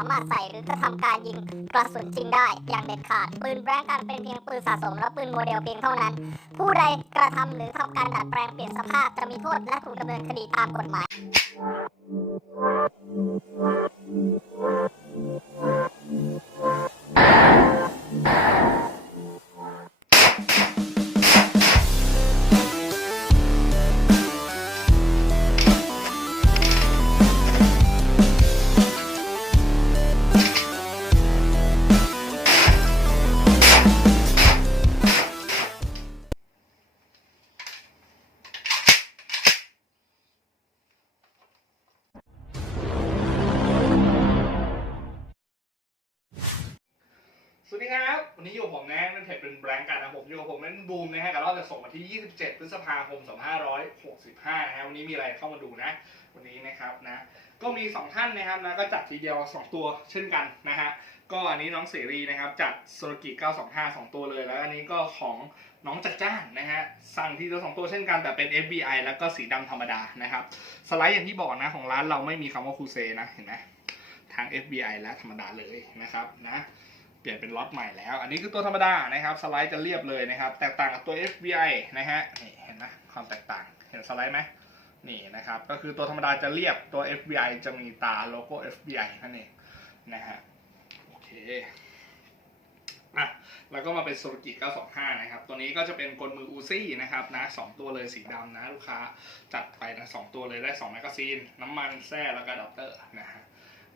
สามารถใส่หรือกระทำการยิงกระสุนจริงได้ อย่างเด็ดขาด ปืนแบล็งกันเป็นเพียงปืนสะสมและปืนโมเดลเพียงเท่านั้น ผู้ใดกระทำหรือทำการดัดแปลงเปลี่ยนสภาพจะมีโทษและถูกดำเนินคดีตามกฎหมาย ส่งมาที่ 27 พฤษภาคม 2565 นะฮะวันนี้มีอะไรเข้ามาดูนะ วันนี้นะครับนะ ก็มี 2 ท่านนะครับนะก็จัดทีเดียว 2 ตัวเช่นกันนะฮะ ก็อันนี้น้องเสรีนะครับจัดโซลกิ925 2 ตัวเลย แล้วอันนี้ก็ของน้องจัดจ้านนะฮะ สั่งทีเดียวสองตัวเช่นกันแต่เป็น FBI แล้วก็สีดำธรรมดานะครับ สไลด์อย่างที่บอกนะของร้านเราไม่มีคำว่าคูเซนะเห็นไหมทาง FBI และธรรมดาเลยนะครับนะ ลี่ยนเป็นล็อตใหม่แล้ว อันนี้คือตัวธรรมดานะครับ สไลด์จะเรียบเลยนะครับ แตกต่างกับตัว FBI นะฮะ นี่เห็นไหมความแตกต่าง เห็นสไลด์ไหมนี่นะครับ ก็คือตัวธรรมดาจะเรียบ ตัว FBI จะมีตาโลโก้ FBI นั่นเองนะฮะ โอเคอะแล้วก็มาเป็นโซลกิ 925 นะครับ ตัวนี้ก็จะเป็นกลมืออูซี่นะครับนะสองตัวเลยสีดำนะลูกค้า จัดไปนะสองตัวเลยได้2แมกกาซีน น้ำมันแส้แล้วก็อะแดปเตอร์นะฮะ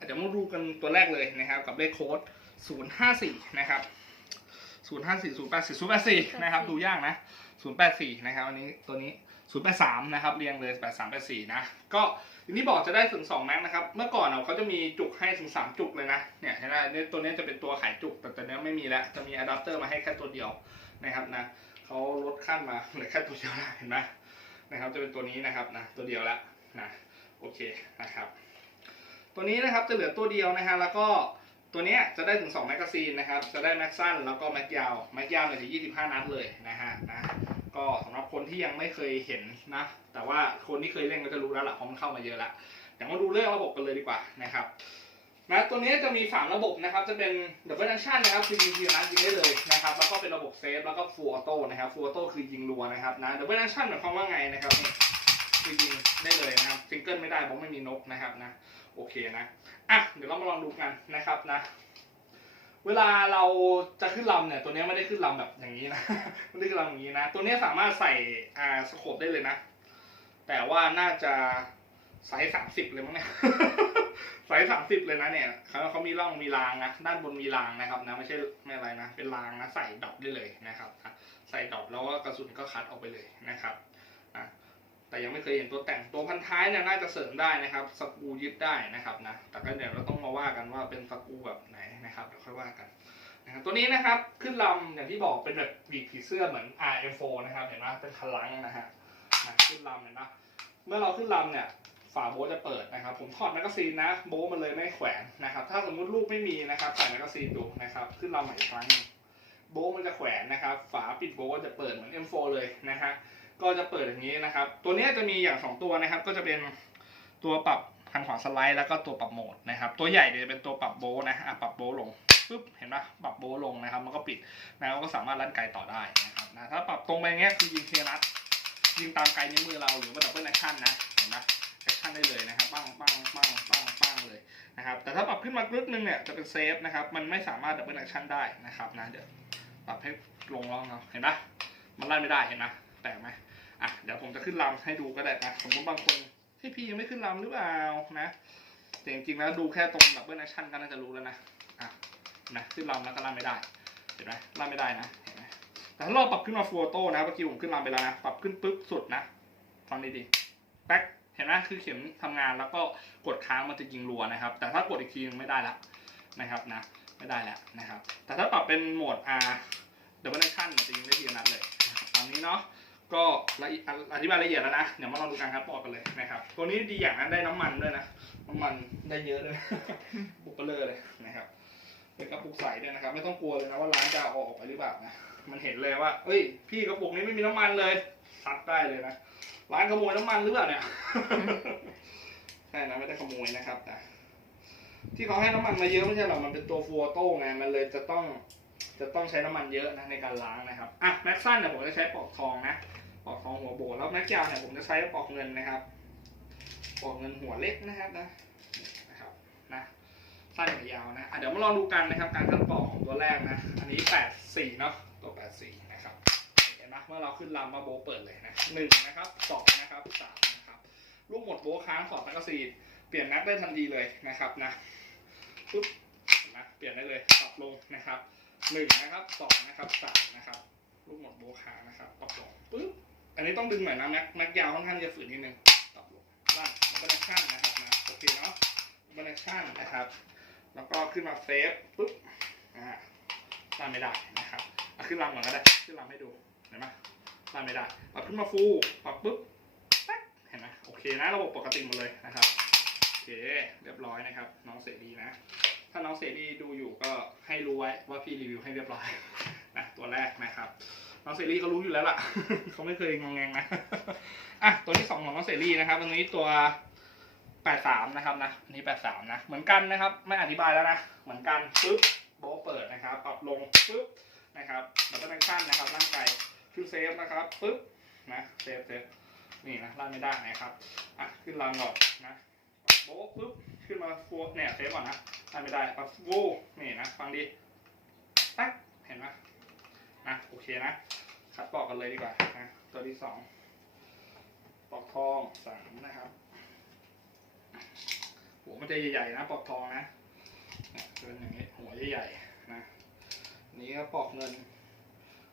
เดี๋ยวมาดูกันตัวแรกเลยนะครับ กับเลขโค้ด 054นะครับ054 084 084นะครับดูยากนะ084นะครับอันนี้ตัวนี้083นะครับเรียงเลย8384นะก็อย่างที่บอกจะได้ถึง2แม็กนะครับเมื่อก่อนเราเขาจะมีจุกให้ถึง3จุกเลยนะเนี่ยเห็นไหมเนี่ยตัวนี้จะเป็นตัวขายจุกแต่ตัวนี้ไม่มีแล้วจะมีอะแดปเตอร์มาให้แค่ตัวเดียวนะครับนะเขาลดขั้นมาเหลือแค่ตัวเดียวแล้วเห็นไหมนะครับจะเป็นตัวนี้นะครับนะตัวเดียวแล้วนะโอเคนะครับ ตัวนี้นะครับจะเหลือตัวเดียวนะฮะแล้วก็ ตัวนี้จะได้ถึง 2 แมกกาซีนนะครับ จะได้แม็กสั้นแล้วก็แม็กยาว แม็กยาวเนี่ยถึง25 นัดเลยนะฮะนะก็สำหรับคนที่ยังไม่เคยเห็นนะ แต่ว่าคนที่เคยเล่นก็จะรู้แล้วล่ะเพราะมันเข้ามาเยอะแล้วเดี๋ยวมาดูเรื่องระบบกันเลยดีกว่านะครับนะตัวนี้จะมีสามระบบนะครับ จะเป็น Double Action นะครับคือยิงทีละนัดยิงได้เลยนะครับ แล้วก็เป็นระบบเซฟแล้วก็ Full Auto นะครับ Full Auto คือยิงรัวนะครับนะ Double Action หมายความว่าไงนะครับคือยิงได้เลยนะครับซิงเกิลไม่ได้เพราะไม่มีนกนะครับนะโอเคนะ อะเดี๋ยวเรามาลองดูกันนะครับนะ เวลาเราจะขึ้นลำเนี่ย ตัวนี้ไม่ได้ขึ้นลำแบบอย่างนี้นะไม่ได้ขึ้นลำอย่างนี้นะ ตัวนี้สามารถใส่อ่าสโคปได้เลยนะ แต่ว่าน่าจะไซส์สามสิบเลยมั้งเนี่ยไซส์สามสิบเลยนะเนี่ยเขาเขามีร่องมีรางนะด้านบนมีรางนะครับนะไม่ใช่ไม่อะไรนะ เป็นรางนะใส่ดอปได้เลยนะครับ ใส่ดอปแล้วก็กระสุนก็คัดออกไปเลยนะครับอะ แต่ยังไม่เคยเห็นตัวแต่งตัวพันท้ายเนี่ยน่าจะเสริมได้นะครับสกูยึดได้นะครับนะแต่ก็เดี๋ยวเราต้องมาว่ากันว่าเป็นสกูแบบไหนนะครับเดี๋ยวค่อยว่ากันนะครับตัวนี้นะครับขึ้นลำอย่างที่บอกเป็นแบบบีกผีเสื้อเหมือน RM4 นะครับเห็นไหมเป็นคลังนะฮะนะขึ้นลำเห็นไหมเมื่อเราขึ้นลำเนี่ยฝาโบจะเปิดนะครับ ผมถอดแมกกาซีนนะโบมันเลยไม่แขวนนะครับ ถ้าสมมุติลูกไม่มีนะครับใส่แมกกาซีนดูนะครับ ขึ้นลำใหม่อีกครั้งโบมันจะแขวนนะครับ ฝาปิดโบ๊ทจะเปิดเหมือน M4 เลยนะฮะ ก็จะเปิดอย่างนี้นะครับ ตัวนี้จะมีอย่างสองตัวนะครับ ก็จะเป็นตัวปรับทางขวาสไลด์แล้วก็ตัวปรับโหมดนะครับ ตัวใหญ่เนี่ยจะเป็นตัวปรับโบว์นะอะปรับโบว์ลงปุ๊บเห็นปะปรับโบว์ลงนะครับ มันก็ปิดนะก็สามารถลั่นไกลต่อได้นะครับนะถ้าปรับตรงไปงเงี้ยคือยิงเทียนัดยิงตามไกลนิ้วมือเราหรือว่าดับเบิลแอคชั่นนะเห็นปะแอคชั่นได้เลยนะครับปั้งปั้งปั้งปั้งปั้งเลยนะครับ แต่ถ้าปรับขึ้นมากรึกนึงเนี่ยจะเป็นเซฟนะครับ มันไม่สามารถดับเบิลแอคชั่นได้นะครับนะเดี๋ยวปรับให้ลงลองเอาเห็นปะมันลั่นไม่ได้เห็นนะ แปลกไหมอะเดี๋ยวผมจะขึ้นลำให้ดูก็ได้นะสมมติบางคนให้พี่ยังไม่ขึ้นลำหรือเปล่านะแต่จริงๆแล้วดูแค่ตรงดับเบิลแอคชั่นก็น่าจะรู้แล้วนะอะนะขึ้นลำแล้วก็ลำไม่ได้เห็นไหมลำไม่ได้นะเห็นไหมแต่ถ้าเราปรับขึ้นมาฟูโต้นะเมื่อกี้ผมขึ้นลำไปแล้วนะปรับขึ้นปุ๊บสุดนะฟังดีๆแป๊กเห็นไหมคือเข็มทำงานแล้วก็กดค้างมันจะยิงรัวนะครับ แต่ถ้ากดอีกทีนึงไม่ได้ละนะครับนะไม่ได้แล้วนะครับ แต่ถ้าปรับเป็นโหมด R ดับเบิลแอคชั่นมันจะยิงได้ทีนัดเลยตามนี้เนาะ ก็อธิบายละเอียดแล้วนะเดี๋ยวมาลองดูการคัดปอกกันเลยนะครับ ตัวนี้ดีอย่างนั้นได้น้ำมันด้วยนะน้ำมันได้เยอะเลยบุกเบลอเลยนะครับเป็นกระปุกใสด้วยนะครับ ไม่ต้องกลัวเลยนะว่าร้านจะออกไปหรือเปล่านะมันเห็นเลยว่า เอ้ย พี่กระปุกนี้ไม่มีน้ำมันเลยซัดได้เลยนะร้านขโมยน้ำมันหรือเปล่าเนี่ยใช่นะไม่ได้ขโมยนะครับนะที่เขาให้น้ำมันมาเยอะไม่ใช่หรอมันเป็นตัวฟูออโต้ไงมันเลยจะต้องจะต้องใช้น้ำมันเยอะนะในการล้างนะครับ อะแม็กซันเนี่ยผมจะใช้ปอกทองนะ ปลอกทองหัวโบแล้วแม็กยาวเนี่ยผมจะใช้ปลอกเงินนะครับปลอกเงินหัวเล็กนะครับนะนะครับนะสั้นกับยาวนะะเดี๋ยวมาลองดูกันนะครับ การคัดปลอกของตัวแรกนะ อันนี้84เนาะตัว84นะครับเห็นไหมเมื่อเราขึ้นลำมาโบเปิดเลยนะหนึ่งนะครับสองนะครับสามนะครับลูกหมดโบค้างสอดแมกกาซีนเปลี่ยนแม็กได้ทันทีเลยนะครับนะปุ๊บนไหมเปลี่ยนได้เลยปรับลงนะครับหนึ่งนะครับสองนะครับสามนะครับลูกหมดโบค้างนะครับปรับลงปุ๊บ อันนี้ต้องดึงหน่อยนะแม็กแม็กยาวค่อนข้างจะฝืนนิดนึงปรับลงล่างแล้วก็แอคชั่นนะครับนะโอเคเนาะแล้วก็แอคชั่นนะครับ แล้วก็ขึ้นมาเซฟปุ๊บอ่าตั้งไม่ได้นะครับเอาขึ้นลำก่อนก็ได้ ขึ้นลำให้ดู เห็นไหมตั้งไม่ได้ปรับขึ้นมาฟูปรับปุ๊บแป๊กเห็นไหมโอเคนะ ระบบปกติหมดเลยนะครับ โอเค เรียบร้อยนะครับ น้องเสรีนะ ถ้าน้องเสรีดูอยู่ก็ให้รู้ไว้ว่าพี่รีวิวให้เรียบร้อยนะ ตัวแรกนะครับ น้องเสรีเขารู้อยู่แล้วล่ะ เขาไม่เคยงงแงงนะ อะ ตัวที่สองของน้องเสรีนะครับอันนี้ตัว83นะครับนะอันนี้83นะ เหมือนกันนะครับ ไม่อธิบายแล้วนะ เหมือนกันปึ๊บโบเปิดนะครับ ปรับลงปึ๊บนะครับแล้วก็ตั้งขั้นนะครับร่างกายคือเซฟนะครับปึ๊บนะเซฟเซฟนี่นะล่างไม่ได้นะครับอะขึ้นลางก่อนนะโบปึ๊บขึ้นมาฟัวเนี่ยเซฟก่อนนะล่างไม่ได้ปรับฟูนี่นะฟังดีตั๊กเห็นไหม นะโอเคนะ คัดปอกกันเลยดีกว่านะตัวที่สองปอกทองสามนะครับหัวมันจะใหญ่ๆนะปอกทองนะเป็นอย่างนี้หัวใหญ่ๆนะนนี้ก็ปอกเงิน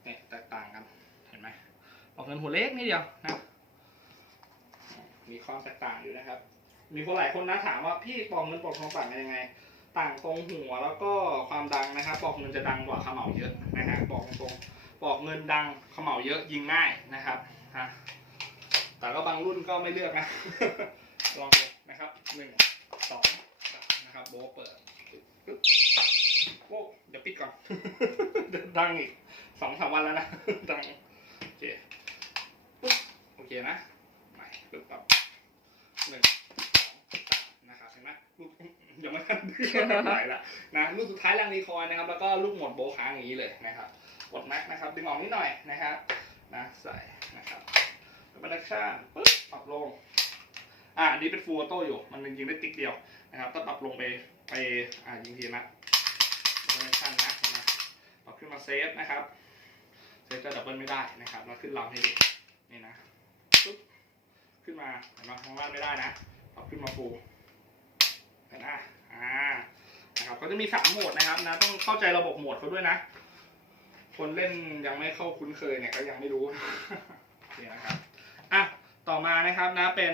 เนี่ยแตกต่างกันเห็นไหมปอกเงินหัวเล็กนิดเดียวนะมีความแตกต่างอยู่นะครับ มีคนหลายคนนะถามว่าพี่ปอกเงินปอกทองต่างกันยังไง ต่างตรงหัวแล้วก็ความดังนะครับปอกเงินจะดังกว่าเขม่าเยอะนะฮะบอกตรงปอกเงินดังเขม่าเยอะยิงง่ายนะครับฮะแต่ก็บางรุ่นก็ไม่เลือกนะลองดูนะครับหนึ่งสองสามนะครับโบเปิดปึ๊บโอ้เดี๋ยวปิดก่อนดังอีกสองสามวันแล้วนะดังโอเคปึ๊บโอเคนะใหม่ปึ๊บปั๊บหนึ่งสองสามนะครับเห็นไหมลูก ยังไม่ทันไหลละนะลูกสุดท้ายแรงรีคอยนะครับ แล้วก็ลูกหมดโบค้างอย่างนี้เลยนะครับกดแม็กนะครับดึงออกนิดหน่อยนะครับนะใส่นะครับแล้วบันดักชั่นปึ๊บปรับลงอ่าอันนี้เป็นฟูโต้อยู่ มันยิงได้ติ๊กเดียวนะครับถ้าปรับลงไปไปอ่ายิงทีละดับเบิลชั่นนะนไหมปรับขึ้นมาเซฟนะครับเซฟจะดับเบิลไม่ได้นะครับแล้วขึ้นลำให้ดูนี่นะปึ๊บขึ้นมาเห็นไหมข้างล่างไม่ได้นะปรับขึ้นมาฟู นไหมอ่านะครับก็จะมีสามโหมดนะครับนะต้องเข้าใจระบบโหมดเขาด้วยนะ คนเล่นยังไม่เข้าคุ้นเคยเนี่ยก็ยังไม่รู้โอเคนะครับอะต่อมานะครับนะเป็น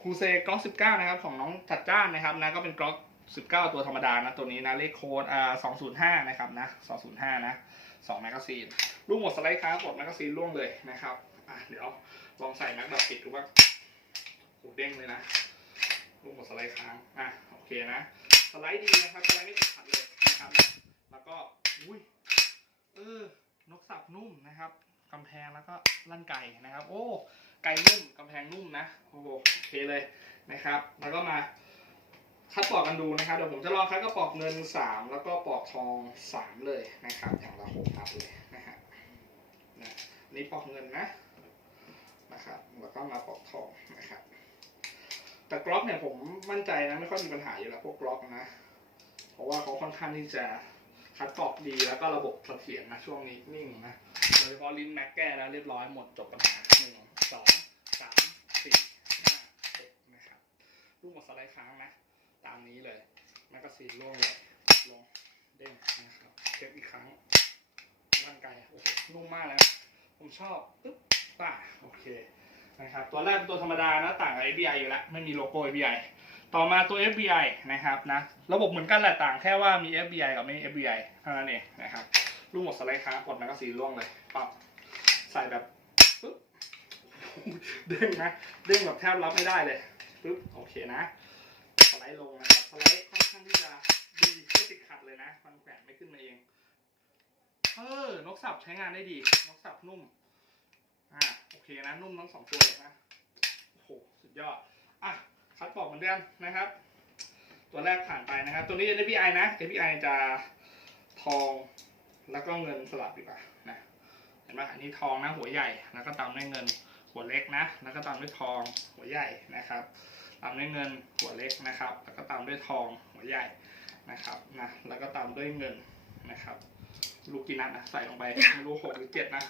คูเซกล็อก19นะครับ ของน้องจัดจ้านนะครับนะก็เป็นกล็อก19ตัวธรรมดานะตัวนี้นะเลขโค้ดอ่า205นย์ห้านะครับนะ205นย์ห้านะ2แมกกาซีนลูกหมดสไลด์ค้างกดแมกกาซีนล่วงเลยนะครับอะเดี๋ยวลองใส่แม็กแบบปิดดูว่าโหเด้งเลยนะ ลูกหมดสไลด์ค้างอะโอเคนะ สไลด์ดีนะครับสไลด์ไม่ติดขัดเลยนะครับ แล้วก็อุ้ยเออนกสับนุ่มนะครับกำแพงแล้วก็ลั่นไก่นะครับ โอ้ไก่นุ่มกำแพงนุ่มนะโอ้โหโอเคเลยนะครับ แล้วก็มาคัดปอกกันดูนะครับเดี๋ยวผมจะลองคัดกระปอกเงินสามแล้วก็ปอกทองสามเลยนะครับ อย่างละหกนัดเลยนะฮะนะนี่ปอกเงินนะนะครับแล้วก็มาปอกทองนะครับ แต่กล็อกเนี่ยผมมั่นใจนะไม่ค่อยมีปัญหาอยู่แล้วพวกกล็อกนะ เพราะว่าเขาค่อนข้างที่จะคัดปอกดีแล้วก็ระบบเสถียรนะช่วงนี้นิ่งนะโดยเฉพาะลิ้นแม็กแก้แล้วเรียบร้อยหมดจบปัญหาหนึ่งสองสามสี่ห้าหกนะครับลูกหมดสไลด์ค้างนะ ตามนี้เลยแมกกาซีนล่วงเลยลงเด้งนะครับเช็คอีกครั้งร่างกายโอ้โหนุ่มมากเลยนะผมชอบปึ๊บป่าโอเค นะครับตัวแรกตัวธรรมดานะต่างกับ FBI อยู่แล้วไม่มีโลโก้ FBI ต่อมาตัว FBI นะครับนะระบบเหมือนกันแหละต่างแค่ว่ามี FBI กับไม่ FBI เท่านั้นเองนะครับลูกหมดสไลด์ค้างกดแมกกาซีนล่วงเลยปั๊บใส่แบบปึ๊บเด้งนะเด้งแบบแทบรับไม่ได้เลยปึ๊บโอเคนะสไลด์ลงนะครับสไลด์ค่อนข้างที่จะดีไม่ติดขัดเลยนะมันแขวนไม่ขึ้นมาเองเออนกสับใช้งานได้ดีนกสับนุ่ม อ่าโอเคนะนุ่มทั้งสองตัวเลยนะโอ้โหสุดยอดอะคัดปอกเหมือนเดิมนะครับ ตัวแรกผ่านไปนะครับ ตัวนี้จะ API นะ API จะทองแล้วก็เงินสลับดีกว่านะเห็นไหมอันนี้ทองนะหัวใหญ่แล้วก็ตามด้วยเงินหัวเล็กนะ แล้วก็ตามด้วยทองหัวใหญ่นะครับ ตามด้วยเงินหัวเล็กนะครับ แล้วก็ตามด้วยทองหัวใหญ่นะครับนะแล้วก็ตามด้วยเงินนะครับ ลูกกี่นัดนะใส่ลงไปไม่รู้หกหรือเจ็ดนะ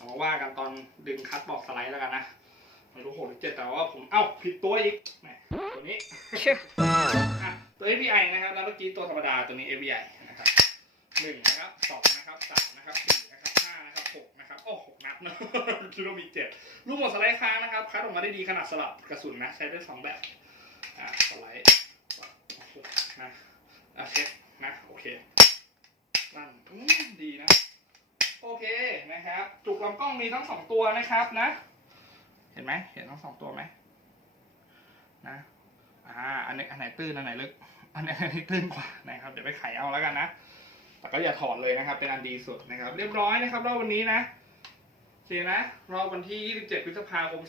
เอามาว่ากันตอนดึงคัดบอกสไลด์แล้วกันนะไม่รู้หกหรือเจ็ดแต่ว่าผมเอ้าผิดตัวอีกแหมตัวนี้อะตัว API นะครับแล้วเมื่อกี้ตัวธรรมดาตัวนี้ API นะครับหนึ่งนะครับสองนะครับสามนะครับสี่นะครับห้านะครับหกนะครับโอ้หกนัดนะคิดว่ามีเจ็ดลูกหมดสไลด์ค้างนะครับคัดออกมาได้ดีขนาดสลับกระสุนนะใช้ได้สองแบบอะสไลด์นะอะเช็คนะโอเคนั่นอืมดีนะ โอเคนะครับจุกลำกล้องมีทั้งสองตัวนะครับนะ เห็นไหมเห็นทั้งสองตัวไหมนะอ่าอันนี้อันไหนตื้นอันไหนลึก อันไหนตื้นกว่านะครับเดี๋ยวไปไขเอาแล้วกันนะแต่ก็อย่าถอดเลยนะครับ เป็นอันดีสุดนะครับ เรียบร้อยนะครับรอบวันนี้นะโอเคนะรอบวันที่ 27 พฤษภาคม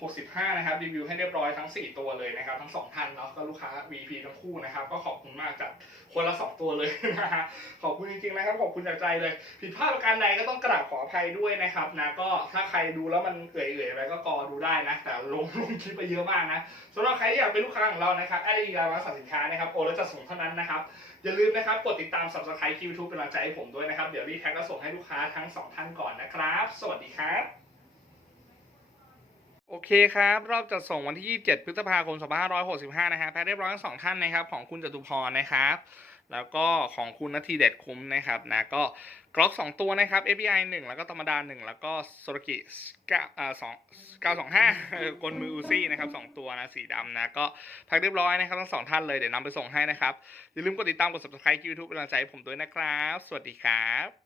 65 นะครับ รีวิวให้เรียบร้อยทั้ง 4 ตัวเลยนะครับ ทั้ง 2 ท่านเนาะก็ลูกค้า VP ทั้งคู่นะครับ ก็ขอบคุณมากจากคนละ 2 ตัวเลยนะฮะขอบคุณจริงๆนะครับ ขอบคุณจากใจเลย ผิดพลาดประการใดก็ต้องกราบขออภัยด้วยนะครับนะก็ถ้าใครดูแล้วมันเอื่อยๆไปก็กอดูได้นะ แต่ลงลงคลิปไปเยอะมากนะสำหรับใครที่อยากเป็นลูกค้าของเรานะครับแอดอีกามาสั่งสินค้านะครับโอนแล้วจะส่งเท่านั้นนะครับอย่าลืมนะครับกดติดตาม subscribe YouTube เป็นกำลังใจให้ผมด้วยนะครับเดี๋ยวรีแท็กก็ส่งให้ลูกค้าทั้งสองท่านก่อนนะครับ สวัสดีครับ โอเคครับ รอบจัดส่งวันที่ 27 พฤษภาคม 2565 นะฮะแพ้เรียบร้อยทั้งสองท่านนะครับ ของคุณจตุพรนะครับ แล้วก็ของคุณนาทีเด็ดคุ้มนะครับนะก็กล็อกสองตัวนะครับ API 1 แล้วก็ธรรมดา 1 แล้วก็โซลกิเก้าอ่าสองเก้าสองห้ากลมืออูซี่นะครับสองตัวนะสีดำนะก็พักเรียบร้อยนะครับทั้งสองท่านเลยเดี๋ยวนำไปส่งให้นะครับ อย่าลืมกดติดตามกด subscribe YouTube เป็นกำลังใจให้ผมด้วยนะครับ สวัสดีครับ